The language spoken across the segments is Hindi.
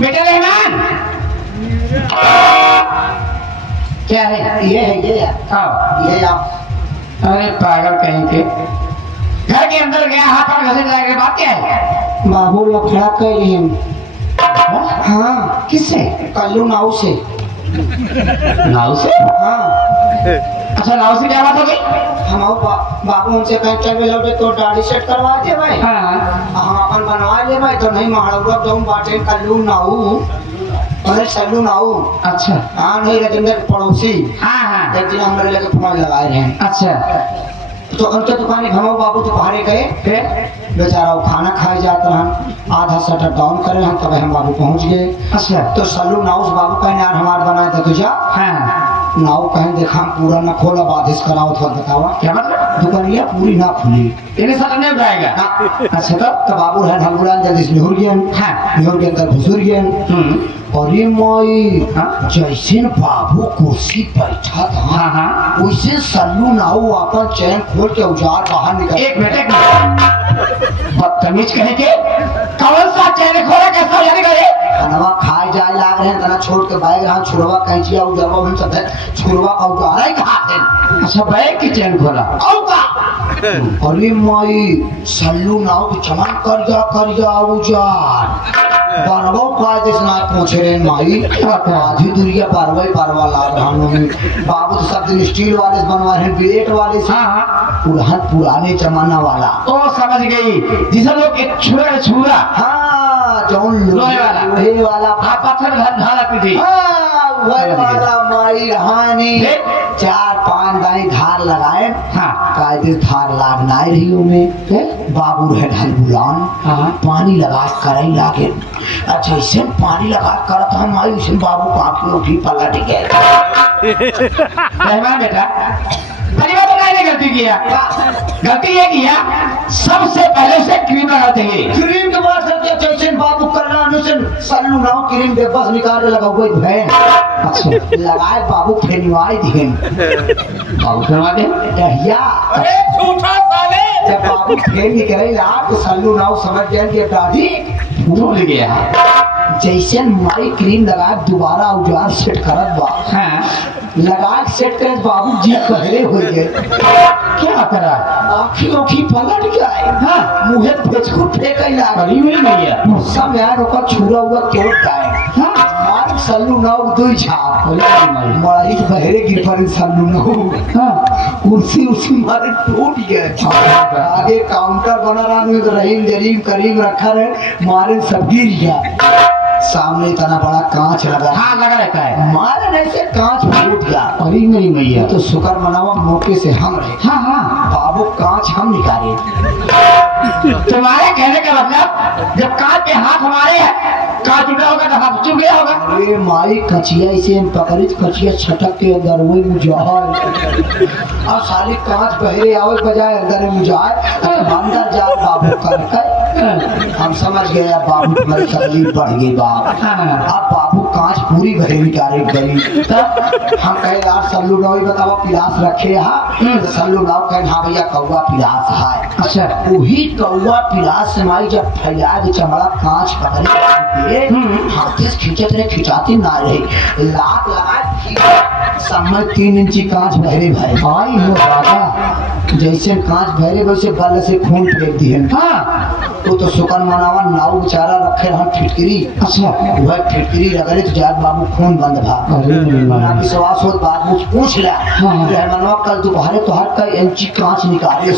बेटा रहमान क्या है? ये है ये है आओ। ये आप अरे पागल कहीं के, घर के अंदर गया हाथ पर घसीट जाएगा, बात क्या है? बाबू लफड़ा कर लिए हाँ किससे? कल्लू नाव से नाव से? हाँ अच्छा नाव से क्या बात हो गई? हम बाबू हमसे कहीं चल लौटे तो दाढ़ी सेट करवा दे भाई हाँ हम अपन बनवा ले भाई तो नहीं महाराजा तुम बाटे कल्लू नाऊ अरे सल्लू नाऊ अच्छा हाँ नहीं राजेंद्र पड़ोसी हाँ हाँ एक दिन हम लोग लेके फोन लगाए रहे हैं अच्छा तो उनके दुकान घमाओ बाबू तो बाहर गए फिर बेचारा वो खाना खाए जाता हम आधा शटर डाउन करे हम तब हम बाबू पहुंच गए अच्छा तो सल्लू नाऊ से बाबू कहने यार हमारे बनाए थे तुझा हाँ नाव कहीं देखा पूरा न खोला बाधिश कराओ था बतावा क्या मतलब? दुकानिया पूरी ना खुली तेरे साथ नहीं जाएगा? अच्छा तो बाबू है ढलगुड़ा जल्दी से निहुर गया हाँ निहुर के अंदर घुसुर गया और ये माई जैसे बाबू कुर्सी बैठा था हाँ हाँ वैसे सल्लू नाऊ अपन चैन खोल के औजार बाहर निकल एक मिनट बदतमीज कहे के कौन सा चैन खोला कैसा यानी करे? खानवा खाए जाए लाग रहे हैं तना छोड़ के बैग रहा छुड़वा कैंचिया उजरवा हम सब छुड़वा का उतारा ही खाते हैं अच्छा बैग की चैन खोला औ का अरे माई सल्लू नाव की चमन कर जा उजार बारवा पाए देश ना पहुंचे रे माई आधी दूरिया पारवा लाग रहा में बाबू तो सब दिन स्टील वाले से बनवा रहे ब्लेड वाले से हाँ हाँ पुराने जमाना वाला ओ समझ गई जिसे लोग एक छुरा हाँ जौन लोहे वाला। लोहे वाला हाँ पत्थर ढाला पीठी हाँ वही वाला माई हानि फिर? 4-5 दाई धार लगाए हाँ कायदे धार लागना रही में बाबू रहे ढल बुलान हाँ पानी लगा करे लागे अच्छा इसे पानी लगा करत हम आई उसे बाबू को आंखें उठी पलट गए रहमान बेटा परिवार तो नहीं गलती किया, गलती ये किया सबसे पहले उसे क्रीम लगाते हैं। क्रीम के बाद सब जैसे बाबू करना नुसन सल्लू नाव क्रीम के बस निकाल लगा हुआ भैन अच्छा लगाए बाबू फेनवाई दिहन बाबू करवा दे दहिया अरे झूठा साले जब बाबू फेन निकले ला तो सल्लू नाव समझ गए कि दादी भूल गया जैसे माई क्रीम लगा दोबारा औजार सेट करत बा हाँ लगा सेट करे बाबू जी पहले हो गए क्या करा आँखी पलट गए हाँ मुँहे फेंचको फेंक लगा करी हुई नहीं है सब यार ओका छुरा हुआ तोड़ गए हाँ मार सल्लू नाव दुई झाप नहीं मारी बहरे गिर पड़े सल्लू नाव हाँ कुर्सी उसी मारे टूट गए आगे काउंटर बना रहा में तो रहीम जरीम करीम रखा रहे मारे सब गिर गया सामने इतना बड़ा कांच लगा हाँ लगा रहता है मारे नहीं से कांच फूट गया अरे नहीं भैया तो शुक्र मनावा मौके से हम रहे हाँ हाँ बाबू कांच हम निकाले तुम्हारे कहने का मतलब जब कांच पे हाथ हमारे है कांच टूटा होगा तो हाथ चुभ गया होगा। अरे माई कचिया इसे हम पकड़ी कचिया छटक के अंदर वही मुझाए अब सारी कांच बहरे आवे बजाय अंदर मुझाए अंदर जा बाबू कर हम समझ गए अब बाबू तुम्हारी तकलीफ बढ़ गई बाप अब बाबू कांच पूरी भरे निकाले गई तब हम कहे यार सल्लू नाव बतावा पिलास रखे हा सल्लू नाव कहे हाँ भैया कौवा पिलास है अच्छा वही कौवा पिलास से माई जब फैला के चमड़ा कांच पकड़े हाथी से खींचत रहे खिंचाती ना रहे लात लगा समय 3 इंची कांच बहरे भाई आई हो दादा जैसे कांच बहरे वैसे बल से खून फेंक दिए हाँ तो सुकन मनावा नाव बेचारा रखे रहा फिटकरी अच्छा वह फिटकरी रगड़े तो जात बाबू खून बंद भाग अरे ना विश्वास हो बात मुझ पूछ लिया मनवा कल दोपहर तो हर कई इंची कांच निकाले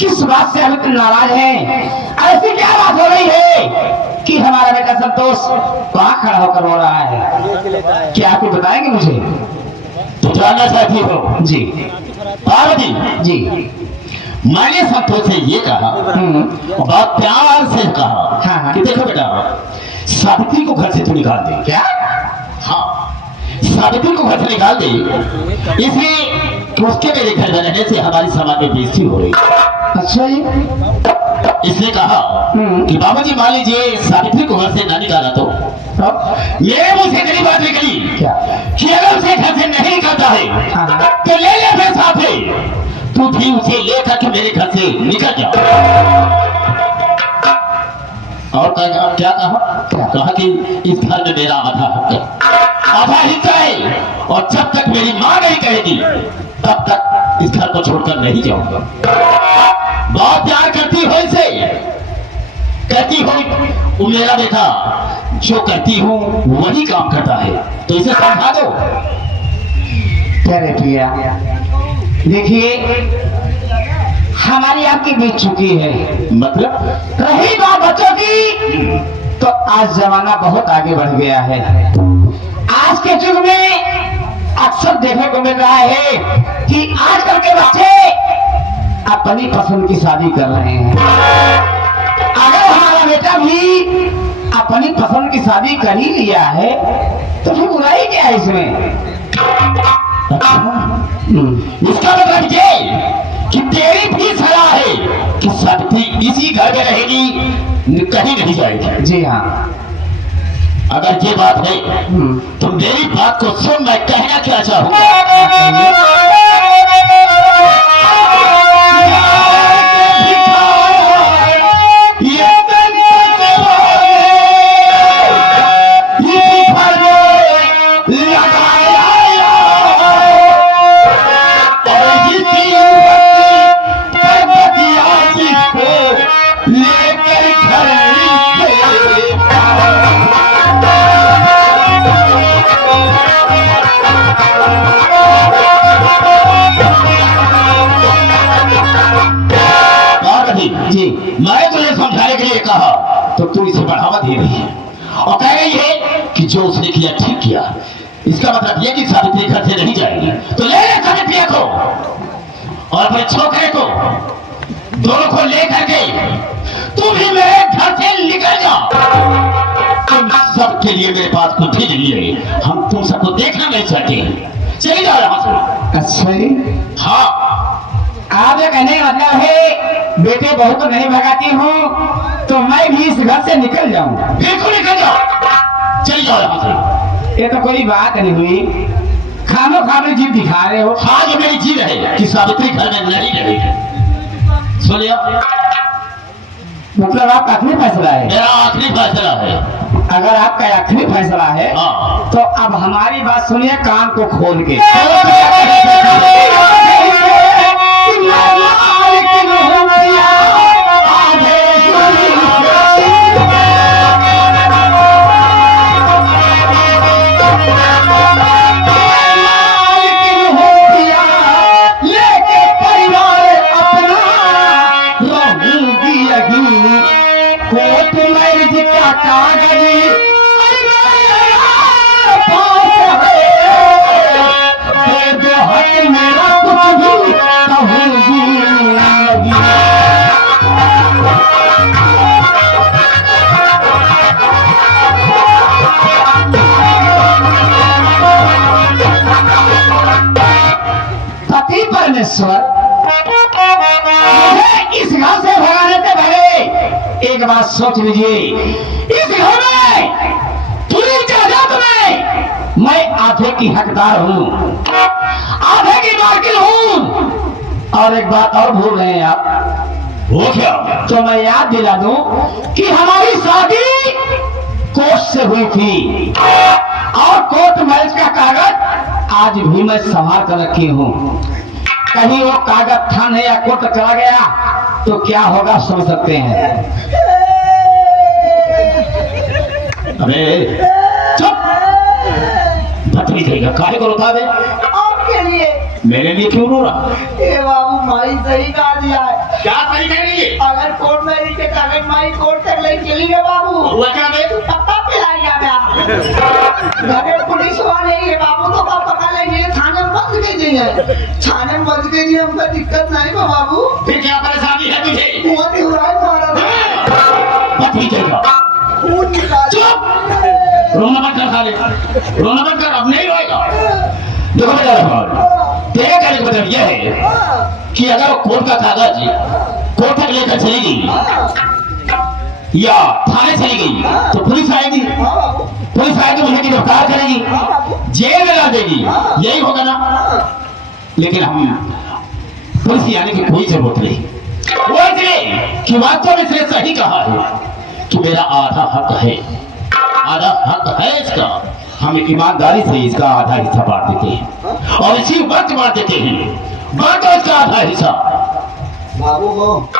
किस बात से अभी तुम नाराज हैं? ऐसी क्या बात हो रही है कि हमारा बेटा संतोष वहां खड़ा होकर रो रहा है? क्या आप बताएंगे मुझे? तो जानना चाहती हो? जी पार्वती जी। मैंने संतोष से ये कहा, बहुत प्यार से कहा हाँ। कि देखो बेटा, सावित्री को घर से तू निकाल दे। क्या? हाँ, सावित्री को घर से निकाल दे, इसलिए कि उसके मेरे घर में रहने से हमारी समाज में बेइज्जती हो रही। अच्छा जी। इसने कहा कि बाबूजी मान लीजिए सावित्री को घर से ना निकाला तो मेरे मुंह से नई बात निकली क्या? कि अगर उसे घर से नहीं निकलता है हाँ। तो ले ले फिर साथ में, तू भी उसे लेकर के मेरे घर से निकल जा। और क्या कहा कि इस घर में मेरा आधा हक है, आधा हिस्सा है, और जब तक मेरी मां नहीं कहेगी तब तक इस घर को छोड़कर नहीं जाऊंगा। बहुत प्यार करती हो इसे, कहती हो वो मेरा बेटा, जो करती हूँ वही काम करता है, तो इसे समझा दो। अरे प्रिया, देखिए हमारी आपकी बीत चुकी है। मतलब रही बात बच्चों की, तो आज जमाना बहुत आगे बढ़ गया है। आज के युग में अक्सर देखने को मिल रहा है कि आजकल के बच्चे अपनी पसंद की शादी कर रहे हैं। अगर हमारा बेटा भी अपनी पसंद की शादी कर ही लिया है तो फिर बुराई क्या है इसमें? इसका मतलब ये कि तेरी भी सलाह है कि सावित्री इसी घर में रहेगी, कहीं नहीं जाएगी। जी हाँ। अगर ये बात है तो मेरी बात को सुन, मैं कहना क्या चाहूंगा। जी, मैं तुझे समझाने के लिए कहा तो तू इसे बढ़ावा दे रही है और कह रही है कि जो उसने किया ठीक किया। इसका मतलब ये कि सावित्री घर से नहीं जाएगी, तो ले ले सावित्री को और अपने छोकरे को, दोनों को लेकर के तू भी मेरे घर से निकल जा। तुम सबके लिए मेरे पास कुछ भी नहीं है, हम तुम सबको देखना नहीं चाहते, चले जाओ यहाँ से। अच्छा जी। हाँ, आप ये कहने का मतलब है बेटे बहू को नहीं भगाती हूँ तो मैं भी इस घर से निकल जाऊँ? बिल्कुल निकल जाओ, चले जाओ यहाँ से। ये तो कोई बात नहीं हुई, खानो खानो जीव दिखा रहे हो। हाँ, जो मेरी जीव है कि सावित्री घर में नहीं रहेगी। सुनिए, मतलब आपका आखिरी फैसला है? मेरा आखिरी फैसला है। अगर आपका आखिरी फैसला है हाँ। तो अब हमारी बात सुनिए कान को खोल के। परमेश्वर, मुझे इस घर से भगाने से पहले एक बात सोच लीजिए, इस घर में पूरी जायदाद में मैं आधे की हकदार हूँ, आधे की मालकिन हूँ। और एक बात और भूल रहे हैं आप। वो क्या? तो मैं याद दिला दूं कि हमारी शादी कोर्ट से हुई थी और कोर्ट मैरिज का कागज आज भी मैं संभाल कर रखी हूँ। कहीं वो कागज थाने या कोर्ट चला गया तो क्या होगा समझ सकते हैं। अरे चुप, बतरी देगा, काहे को रोता है? आपके लिए। मेरे लिए क्यों रो रहा? ए बाबू भाई सही कहा दिया है, क्या सही कह रही है? अगर कोर्ट में रही के कागज माई कोर्ट तक ले चली गए बाबू हुआ क्या बे? पक्का पिलाई जाए अगर पुलिस वाले ये बाबू तो का पकड़ लेंगे थाने में बंद कर देंगे थाने में बंद कर दिए हमको दिक्कत नहीं हो बाबू फिर क्या परेशानी है तुझे? वो नहीं हुआ है मारा था बस ठीक है। खून निकाल चुप! रोना मत कर साले, रोना मत कर, अब नहीं रोएगा। देखो बेटा राहुल, तेरे कहने का मतलब यह है कि अगर कोर्ट का कागज कोर्ट तक लेकर चलेगी या थाने चली गई तो पुलिस आएगी, हाँ बाबू पुलिस आएगी उन्हें गिरफ्तार करेगी, हाँ बाबू जेल में डाल देगी, यही होगा ना? लेकिन हम पुलिस आने की कोई जरूरत नहीं, वो इसलिए कि वास्तव में इसने सही कहा है कि मेरा आधा हक है, आधा हक है इसका। हम ईमानदारी से इसका आधा हिस्सा बांट देते हैं और इसी वक्त बांट देते हैं, बांटो इसका आधा हिस्सा। बाबू हो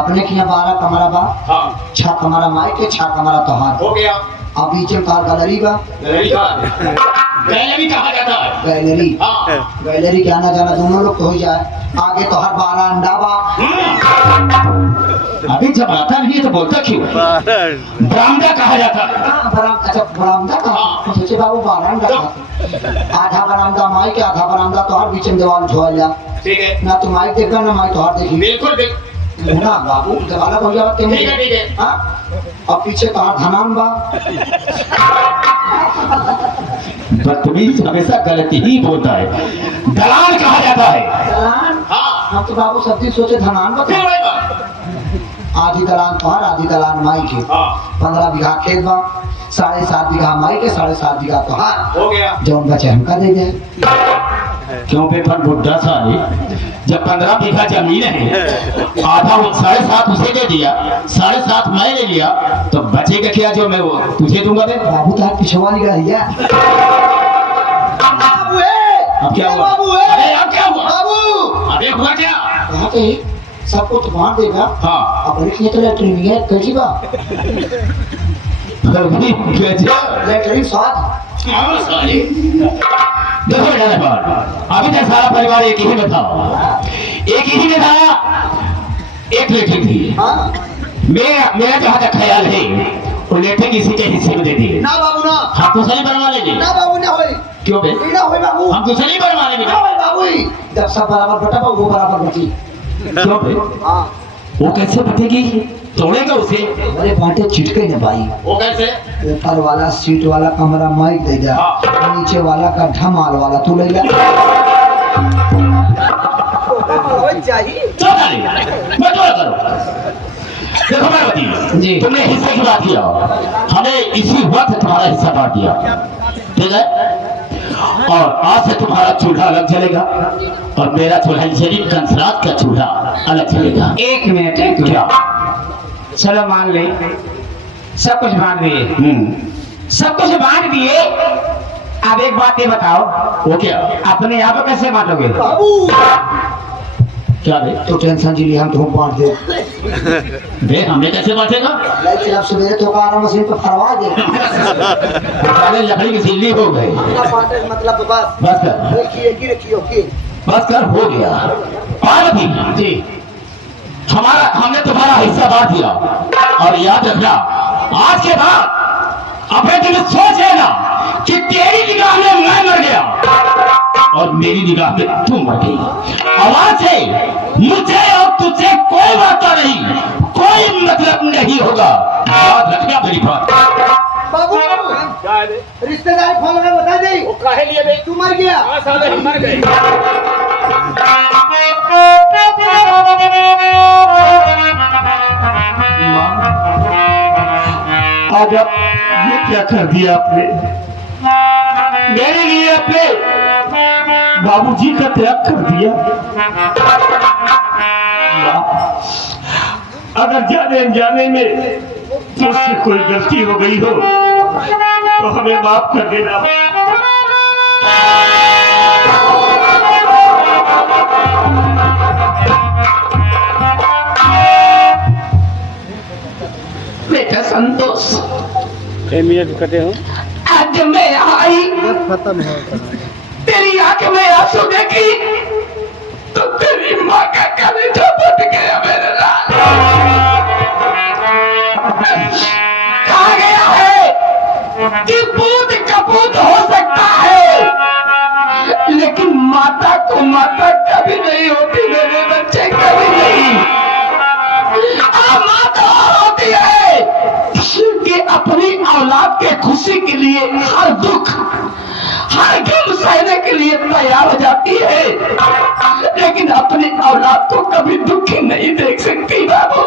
अपने के यहाँ 12 कमरा बा, हाँ 6 कमरा माई के 6 कमरा तोहार हो गया। अब बीच में कार गैलरी बा गैलरी कहा जाता है। गैलरी हाँ गैलरी के आना जाना दोनों लोग को हो जाए आगे तो हर 12 अंडा बा अभी जब आता नहीं है तो बोलता क्यों? बरामदा कहा जाता है। अच्छा बरामदा का हाँ। सोचे बाबू 12 अंडा आधा बरामदा माई के आधा बरामदा तो हर बीच में दीवार उठवा जा ठीक है, ना तुम माई देखा ना माई तो हर देखी बिल्कुल बिल्कुल ना बाबू दीवार हो जाओ ठीक है ठीक है। हाँ और पीछे तो हर धनान बा बदतमीज हमेशा गलती ही बोलता है, दलाल कहा जाता है। दलान हाँ हम तो बाबू सब चीज सोचे धनान बा फिर वही बात। आधी दलान तोहर आधी दलान माई के हाँ 15 बीघा खेत बा 7.5 बीघा माई के 7.5 बीघा तोहार हो गया। जौन बचे हमका दे दे क्यों बेफर बुढ़ा साले, जब 15 बीघा जमीन है आधा 7.5 उसे दे दिया, 7.5 मैं ले लिया, तो बचेगा क्या जो मैं वो तुझे दूंगा? बे बाबू तार पिछवा लिखा है अब क्या हुआ? बाबू अरे अब क्या हुआ? बाबू अबे हुआ क्या? कहाँ पे सबको तो बांट देगा हाँ अब लिखने तो लेटरिन है कैसी बा लेटरिन स्वाद हाँ, साले। देखो बेटा बात, अभी तक सारा परिवार एक ही में था, एक ही में था, एक लेटरिन थी। हाँ मेरा जहाँ तक ख्याल है वो लेटरिन किसी के हिस्से में दे दिए। ना बाबू ना हम तो सही बनवा लेंगे। ना बाबू ना होई क्यों बे? ना होई बाबू हम तो सही बनवा लेंगे। ना होई बाबू जब सब बराबर बटा वो बराबर बची क्यों बे? हाँ वो कैसे बटेगी? तोड़ेगा उसे? अरे बांटे चिटके न भाई वो कैसे? ऊपर वाला सीट वाला कमरा माइक दे जा हाँ। नीचे वाला का ढमाल वाला तू ले जा चलो मैं तो करो। देखो पार्वती जी। तुमने हिस्से की बात किया, हमें इसी वक्त तुम्हारा हिस्सा बांट दिया, ठीक है? और आज से तुम्हारा चूल्हा अलग जलेगा और मेरा चूल्हा जरीब कंसरात का चूल्हा अलग जलेगा। एक मिनट क्या? चलो मान ले, सब कुछ बांट दिए, सब कुछ बांट दिए। अब एक बात ये बताओ, वो क्या? अपने आप कैसे बांटोगे? बाबू क्या बे? तो टेंशन जी हम तो बांट दे बे हमें कैसे बांटेगा? लेकिन अब सवेरे तो कार मशीन पर फरवा दे साले लकड़ी की सिल्ली हो गई। मतलब बस बस कर, रखिए बस कर, हो गया। पार्वती जी हमारा हमने तुम्हारा हिस्सा बांट दिया और याद रखना आज के बाद अपने दिल में सोच लेना कि तेरी निगाह में मैं मर गया और मेरी निगाह में तू मर गई। आवाज से मुझे और तुझे कोई वास्ता नहीं, कोई मतलब नहीं होगा, याद रखना मेरी बात। बाबू रिश्तेदार फोन में बता दे वो काहे लिए बे? तू मर गया साले हम मर गए। आज आप ये क्या कर दिया आपने? मेरे लिए आपने बाबूजी का त्याग कर दिया। अगर जाने अनजाने में मुझसे कोई गलती हो गई हो तो हमें माफ कर देना। बेटा संतोष कटे हो आज मैं आई खत्म हो तेरी आंख में आंसू देखी तो तेरी माँ का कलेजा फट टूट गया मेरे लाल। कहा गया है कि पूत कपूत हो सकता है, लेकिन माता को माता कभी नहीं होती मेरे बच्चे, कभी नहीं। माता होती है कि अपनी औलाद के खुशी के लिए हर दुख हर गम सहने के लिए तैयार हो जाती है, लेकिन अपनी औलाद को कभी दुखी नहीं देख सकती बाबू।